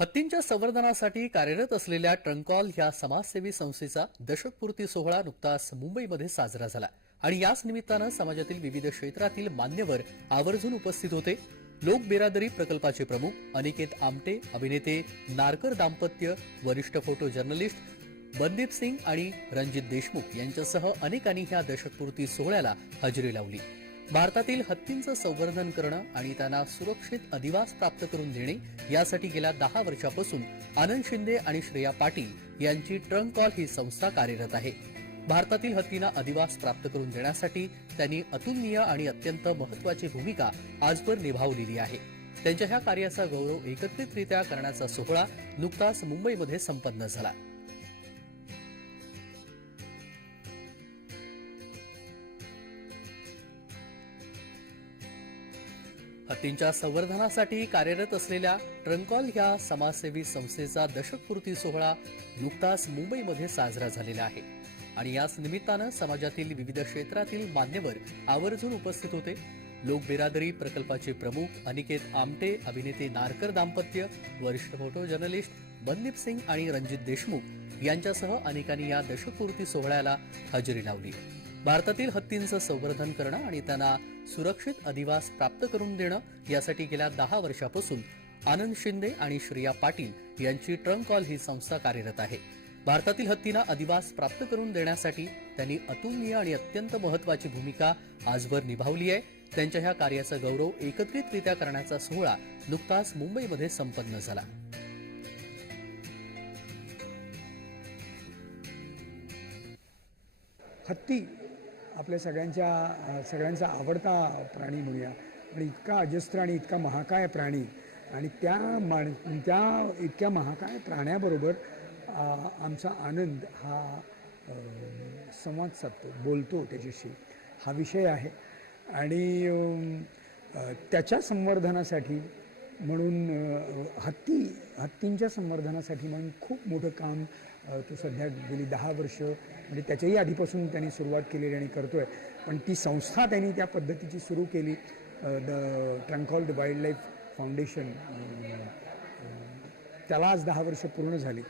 हत्तींच्या संवर्धनासाठी कार्यरत असलेल्या ट्रंकॉल ह्या समाजसेवी संस्थेचा दशकपूर्ती सोहळा नुकताच मुंबईमध्ये साजरा झाला. आणि याच निमित्तानं समाजातील विविध क्षेत्रातील मान्यवर आवर्जून उपस्थित होते. लोक बिरादरी प्रकल्पाचे प्रमुख अनिकेत आमटे अभिनेते नारकर दाम्पत्य वरिष्ठ फोटो जर्नलिस्ट बनदीप सिंग आणि रणजित देशमुख यांच्यासह अनेकांनी ह्या दशकपूर्ती सोहळ्याला हजेरी लावली. भारतातील हत्तींचं संवर्धन करणं आणि त्यांना सुरक्षित अधिवास प्राप्त करून देणे यासाठी गेल्या दहा वर्षापासून आनंद शिंदे आणि श्रेया पाटील यांची ट्रंक कॉल ही संस्था कार्यरत आहे. भारतातील हत्तींना अधिवास प्राप्त करून देण्यासाठी त्यांनी अतुलनीय आणि अत्यंत महत्वाची भूमिका आजवर निभावलेली आहे. त्यांच्या ह्या कार्याचा गौरव एकत्रितरित्या करण्याचा सोहळा नुकताच मुंबईमध्ये संपन्न झाला. हत्तींच्या संवर्धनासाठी कार्यरत असलेल्या ट्रंकॉल ह्या समाजसेवी संस्थेचा दशकपूर्ती सोहळा नुकताच मुंबईमध्ये साजरा झालेला आहे. आणि याच निमित्तानं समाजातील विविध क्षेत्रातील मान्यवर आवर्जून उपस्थित होते. लोकबिरादरी प्रकल्पाचे प्रमुख अनिकेत आमटे अभिनेते नारकर दाम्पत्य वरिष्ठ फोटो जर्नलिस्ट बनदीप सिंग आणि रणजित देशमुख यांच्यासह अनेकांनी या दशकपूर्ती सोहळ्याला हजेरी लावली. भारतातील हत्तींचं संवर्धन करणं आणि त्यांना सुरक्षित अधिवास प्राप्त करून देणं यासाठी गेल्या दहा वर्षापासून आनंद शिंदे आणि श्रेया पाटील यांची ट्रंक कॉल ही संस्था कार्यरत आहे. भारतातील हत्तींना अधिवास प्राप्त करून देण्यासाठी त्यांनी अतुलनीय आणि अत्यंत महत्वाची भूमिका आजवर निभावली आहे. त्यांच्या ह्या कार्याचा गौरव एकत्रितरित्या करण्याचा सोहळा नुकताच मुंबईमध्ये संपन्न झाला. हत्ती आपल्या सगळ्यांच्या सगळ्यांचा आवडता प्राणी म्हणूया. आणि इतका अजस्त्र आणि इतका महाकाय प्राणी आणि त्या माण त्या इतक्या महाकाय प्राण्याबरोबर आमचा आनंद हा संवाद साधतो बोलतो त्याच्याशी. हा विषय आहे. आणि त्याच्या संवर्धनासाठी म्हणून हत्ती हत्तींच्या संवर्धनासाठी म्हणून खूप मोठं काम तो सध्या गेली दहा वर्ष म्हणजे त्याच्याही आधीपासून त्यांनी सुरुवात केलेली आणि करतो आहे पण ती संस्था त्यांनी त्या पद्धतीची सुरू केली the trunk call the wildlife foundation त्याला आज दहा वर्ष पूर्ण झाली.